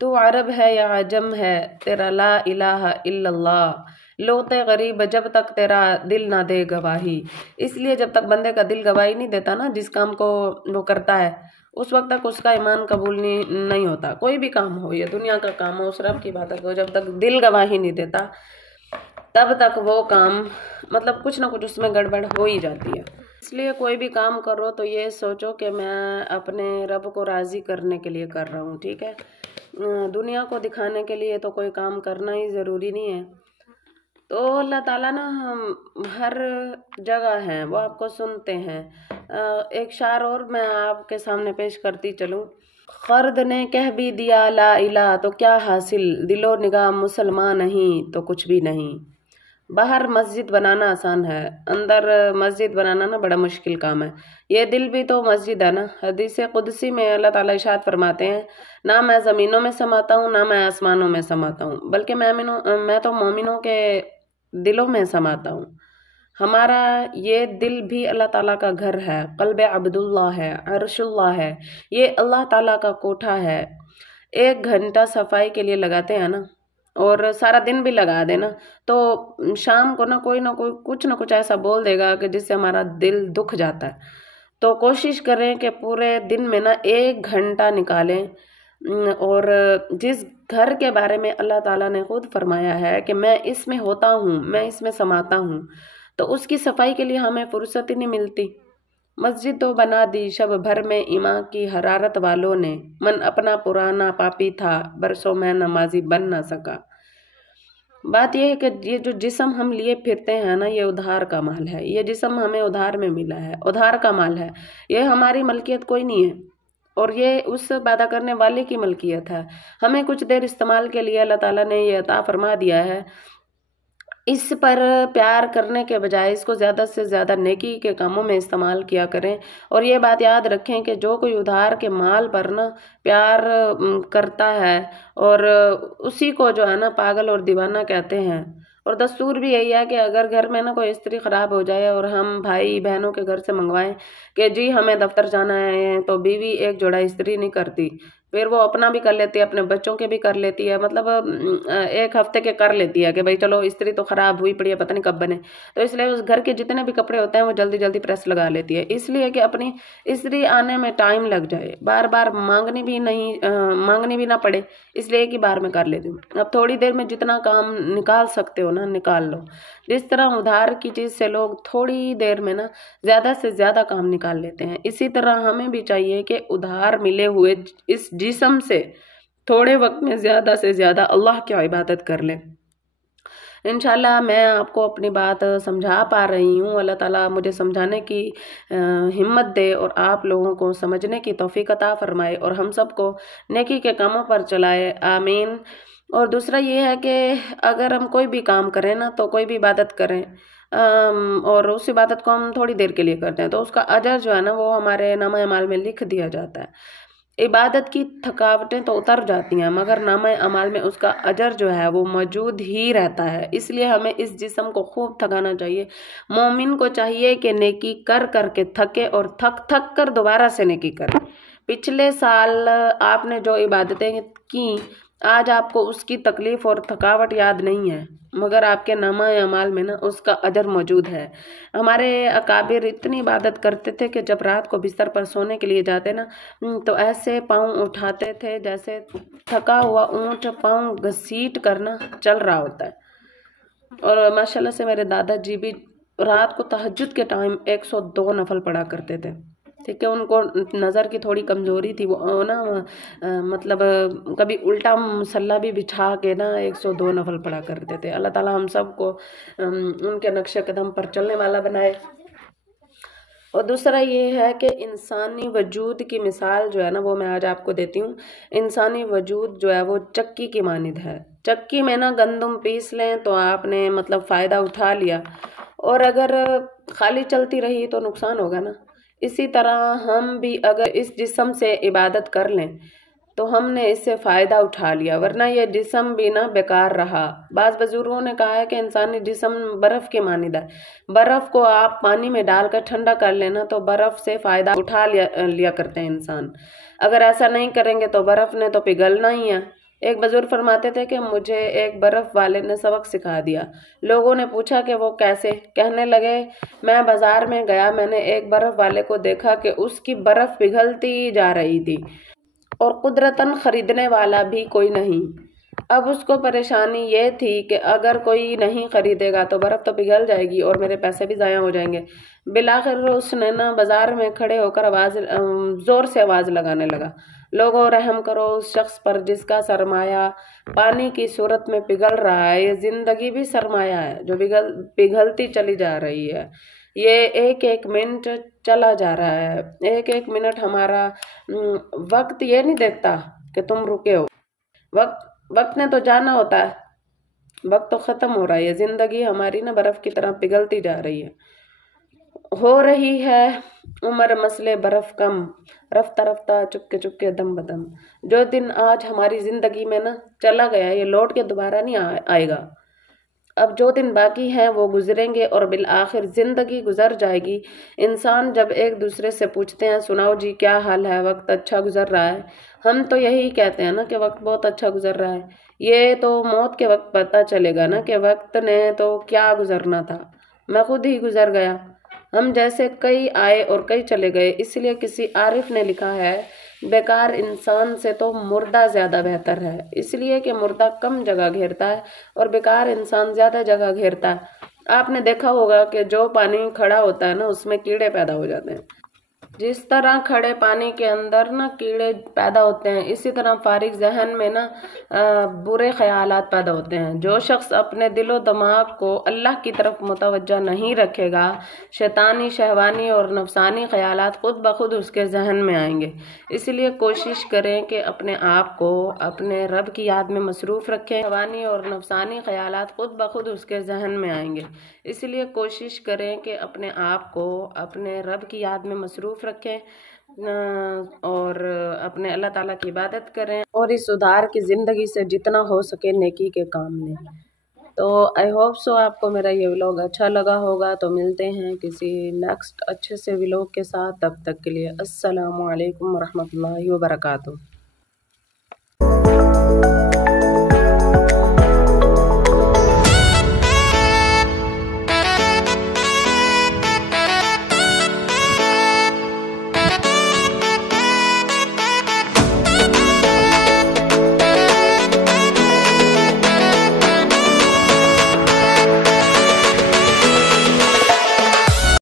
تو عرب ہے یا عجم ہے، تیرا لا الہ الا اللہ لوتے غریب جب تک تیرا دل نہ دے گواہی۔ اس لیے جب تک بندے کا دل گواہی نہیں دیتا نا جس کام کو وہ کرتا ہے، اس وقت تک اس کا ایمان قبول نہیں ہوتا۔ کوئی بھی کام ہو، یہ دنیا کا کام ہو، اس رب کی عبادت ہو، جب تک دل گواہی نہیں دیتا تب تک وہ کام مطلب کچھ نہ کچھ اس میں گڑبڑ ہو ہی جاتی ہے۔ اس لیے کوئی بھی کام کرو تو یہ سوچو کہ میں اپنے رب کو راضی کرنے کے لیے کر رہا ہوں، ٹھیک ہے؟ دنیا کو دکھانے کے لیے تو کوئی کام کرنا ہی ضروری نہیں ہے۔ تو اللہ تعالیٰ نا ہم ہر جگہ ہیں، وہ آپ کو سنتے ہیں۔ ایک شعر اور میں آپ کے سامنے پیش کرتی چلوں۔ فرد نے کہہ بھی دیا لا الہ تو کیا حاصل، دل و نگاہ مسلمان نہیں تو کچھ بھی نہیں۔ باہر مسجد بنانا آسان ہے، اندر مسجد بنانا نا بڑا مشکل کام ہے۔ یہ دل بھی تو مسجد ہے نا۔ حدیث قدسی میں اللہ تعالیٰ ارشاد فرماتے ہیں، نہ میں زمینوں میں سماتا ہوں نہ میں آسمانوں میں سماتا ہوں، بلکہ میں تو مومنوں کے دلوں میں سماتا ہوں۔ ہمارا یہ دل بھی اللہ تعالیٰ کا گھر ہے، قلب عبداللہ ہے، عرش اللہ ہے، یہ اللہ تعالیٰ کا کوٹھا ہے۔ 1 گھنٹہ صفائی کے لیے لگاتے ہیں نا، اور سارا دن بھی لگا دینا تو شام کو کوئی نہ کچھ ایسا بول دے گا کہ جس سے ہمارا دل دکھ جاتا ہے۔ تو کوشش کریں کہ پورے دن میں 1 گھنٹہ نکالیں، اور جس گھر کے بارے میں اللہ تعالیٰ نے خود فرمایا ہے کہ میں اس میں ہوتا ہوں، میں اس میں سماتا ہوں، تو اس کی صفائی کے لیے ہمیں فرصت ہی نہیں ملتی۔ مسجد تو بنا دی شب بھر میں ایمان کی حرارت والوں نے، من اپنا پرانا پاپی تھا برسوں میں نمازی بن نہ سکا۔ بات یہ ہے کہ یہ جو جسم ہم لیے پھرتے ہیں نا، یہ ادھار کا مال ہے۔ یہ جسم ہمیں ادھار میں ملا ہے، ادھار کا مال ہے، یہ ہماری ملکیت کوئی نہیں ہے، اور یہ اس پیدا کرنے والے کی ملکیت ہے۔ ہمیں کچھ دیر استعمال کے لیے اللہ تعالیٰ نے یہ عطا فرما دیا ہے، اس پر پیار کرنے کے بجائے اس کو زیادہ سے زیادہ نیکی کے کاموں میں استعمال کیا کریں۔ اور یہ بات یاد رکھیں کہ جو کوئی ادھار کے مال پر پیار کرتا ہے، اور اسی کو جو ہے پاگل اور دیوانہ کہتے ہیں۔ اور دستور بھی یہی ہے کہ اگر گھر میں کوئی استری خراب ہو جائے اور ہم بھائی بہنوں کے گھر سے منگوائیں کہ جی ہمیں دفتر جانا ہے، تو بیوی 1 جوڑا استری نہیں کرتی، پھر وہ اپنا بھی کر لیتی ہے، اپنے بچوں کے بھی کر لیتی ہے، مطلب 1 ہفتے کے کر لیتی ہے کہ بھائی چلو استری تو خراب ہوئی پڑی ہے، پتہ نہیں کب بنے، تو اس لیے اس گھر کے جتنے بھی کپڑے ہوتے ہیں وہ جلدی جلدی پریس لگا لیتی ہے، اس لیے کہ اپنی استری آنے میں ٹائم لگ جائے، بار بار مانگنی بھی نہ پڑے، اس لیے ایک ہی بار میں کر لیتی ہوں۔ اب تھوڑی دیر میں جتنا کام نکال سکتے ہو نکال لو۔ جس طرح ادھار کی چیز سے لوگ تھوڑی دیر میں زیادہ سے زیادہ کام نکال لیتے ہیں، اسی طرح ہمیں بھی چاہیے کہ ادھار ملے ہوئے اس جسم سے تھوڑے وقت میں زیادہ سے زیادہ اللہ کی عبادت کر لیں۔ انشاءاللہ میں آپ کو اپنی بات سمجھا پا رہی ہوں، اللہ تعالیٰ مجھے سمجھانے کی ہمت دے اور آپ لوگوں کو سمجھنے کی توفیق عطا فرمائے، اور ہم سب کو نیکی کے کاموں پر چلائے، آمین۔ اور دوسرا یہ ہے کہ اگر ہم کوئی بھی کام کریں تو کوئی بھی عبادت کریں، اور اس عبادت کو ہم تھوڑی دیر کے لیے کرتے ہیں تو اس کا اجر جو ہے وہ ہمارے نامہ اعمال میں لکھ دیا جاتا ہے۔ عبادت کی تھکاوٹیں تو اتر جاتی ہیں، مگر نامہ اعمال میں اس کا اجر جو ہے وہ موجود ہی رہتا ہے، اس لیے ہمیں اس جسم کو خوب تھکانا چاہیے۔ مومن کو چاہیے کہ نیکی کر کر کے تھکے، اور تھک کر دوبارہ سے نیکی کرے۔ پچھلے سال آپ نے جو عبادتیں کی، آج آپ کو اس کی تکلیف اور تھکاوٹ یاد نہیں ہے، مگر آپ کے نامہ اعمال میں اس کا اجر موجود ہے۔ ہمارے اکابر اتنی عبادت کرتے تھے کہ جب رات کو بستر پر سونے کے لیے جاتے تو ایسے پاؤں اٹھاتے تھے جیسے تھکا ہوا اونٹ پاؤں گھسیٹ کرنا چل رہا ہوتا ہے۔ اور ماشاءاللہ سے میرے دادا جی بھی رات کو تہجد کے ٹائم 102 نفل پڑھا کرتے تھے، ٹھیک ہے؟ ان کو نظر کی تھوڑی کمزوری تھی، وہ مطلب کبھی الٹا مسلح بھی بچھا کے 102 نفل پڑھا کرتے تھے۔ اللہ تعالیٰ ہم سب کو ان کے نقش قدم پر چلنے والا بنائے۔ اور دوسرا یہ ہے کہ انسانی وجود کی مثال جو ہے وہ میں آج آپ کو دیتی ہوں۔ انسانی وجود جو ہے وہ چکی کی مانند ہے۔ چکی میں گندم پیس لیں تو آپ نے مطلب فائدہ اٹھا لیا، اور اگر خالی چلتی رہی تو نقصان ہوگا نا۔ اسی طرح ہم بھی اگر اس جسم سے عبادت کر لیں تو ہم نے اس سے فائدہ اٹھا لیا، ورنہ یہ جسم بھی بیکار رہا۔ بعض بزرگوں نے کہا ہے کہ انسانی جسم برف کے مانند ہے، برف کو آپ پانی میں ڈال کر ٹھنڈا کر لینا تو برف سے فائدہ اٹھا لیا کرتے ہیں انسان۔ اگر ایسا نہیں کریں گے تو برف نے تو پگھلنا ہی ہے، ایک بزرگ فرماتے تھے کہ مجھے ایک برف والے نے سبق سکھا دیا۔ لوگوں نے پوچھا کہ وہ کیسے؟ کہنے لگے میں بازار میں گیا، میں نے ایک برف والے کو دیکھا کہ اس کی برف پگھلتی جا رہی تھی اور قدرتاً خریدنے والا بھی کوئی نہیں۔ اب اس کو پریشانی یہ تھی کہ اگر کوئی نہیں خریدے گا تو برف تو پگھل جائے گی اور میرے پیسے بھی ضائع ہو جائیں گے۔ بالآخر اس نے بازار میں کھڑے ہو کر زور سے آواز لگانے لگا، لوگوں رحم کرو اس شخص پر جس کا سرمایہ پانی کی صورت میں پگھل رہا ہے۔ یہ زندگی بھی سرمایہ ہے جو پگھلتی چلی جا رہی ہے۔ یہ ایک ایک منٹ چلا جا رہا ہے، ایک ایک منٹ ہمارا وقت یہ نہیں دیکھتا کہ تم رکے ہو۔ وقت نے تو جانا ہوتا ہے، وقت تو ختم ہو رہا ہے۔ یہ زندگی ہماری برف کی طرح پگھلتی جا رہی ہے، ہو رہی ہے عمر مسئلے برف کم، رفتہ رفتہ چپکے چپکے دم بدم۔ جو دن آج ہماری زندگی میں چلا گیا یہ لوٹ کے دوبارہ نہیں آئے گا۔ اب جو دن باقی ہیں وہ گزریں گے اور بالآخر زندگی گزر جائے گی۔ انسان جب ایک دوسرے سے پوچھتے ہیں سناؤ جی کیا حال ہے، وقت اچھا گزر رہا ہے، ہم تو یہی کہتے ہیں کہ وقت بہت اچھا گزر رہا ہے۔ یہ تو موت کے وقت پتہ چلے گا کہ وقت نے تو کیا گزرنا تھا، میں خود ہی گزر گیا۔ ہم جیسے کئی آئے اور کئی چلے گئے، اس لیے کسی عارف نے لکھا ہے بیکار انسان سے تو مردہ زیادہ بہتر ہے، اس لیے کہ مردہ کم جگہ گھیرتا ہے اور بیکار انسان زیادہ جگہ گھیرتا ہے۔ آپ نے دیکھا ہوگا کہ جو پانی کھڑا ہوتا ہے اس میں کیڑے پیدا ہو جاتے ہیں۔ جس طرح کھڑے پانی کے اندر کیڑے پیدا ہوتے ہیں، اسی طرح فارغ ذہن میں برے خیالات پیدا ہوتے ہیں۔ جو شخص اپنے دل و دماغ کو اللہ کی طرف متوجہ نہیں رکھے گا، شیطانی، شہوانی اور نفسانی خیالات خود بخود اس کے ذہن میں آئیں گے۔ اس لیے کوشش کریں کہ اپنے آپ کو اپنے رب کی یاد میں مصروف رکھیں۔ شہوانی اور نفسانی خیالات خود بخود اس کے ذہن میں آئیں گے، اس لیے کوشش کریں کہ اپنے آپ کو اپنے رب کی یاد میں مصروف رکھیں اور اپنے اللہ تعالیٰ کی عبادت کریں اور اس ادھار کی زندگی سے جتنا ہو سکے نیکی کے کام لیں۔ تو آئی ہوپ سو آپ کو میرا یہ ولاگ اچھا لگا ہوگا۔ تو ملتے ہیں کسی نیکسٹ اچھے سے ولاگ کے ساتھ، تب تک کے لیے السلام علیکم ورحمۃ اللہ وبرکاتہ۔